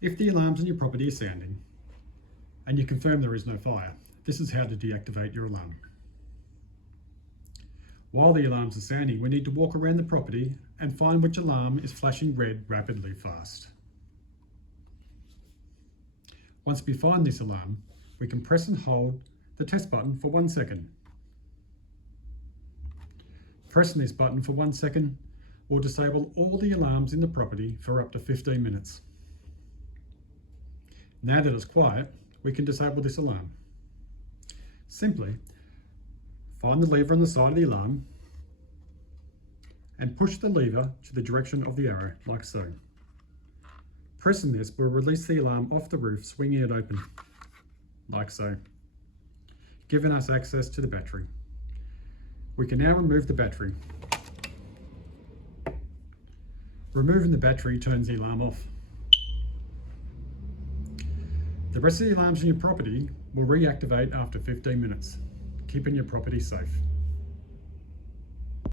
If the alarms on your property are sounding and you confirm there is no fire, this is how to deactivate your alarm. While the alarms are sounding, we need to walk around the property and find which alarm is flashing red rapidly fast. Once we find this alarm, we can press and hold the test button for 1 second. Pressing this button for 1 second will disable all the alarms in the property for up to 15 minutes. Now that it's quiet, we can disable this alarm. Simply find the lever on the side of the alarm and push the lever to the direction of the arrow, like so. Pressing this will release the alarm off the roof, swinging it open, like so, giving us access to the battery. We can now remove the battery. Removing the battery turns the alarm off. The rest of the alarms in your property will reactivate after 15 minutes, keeping your property safe.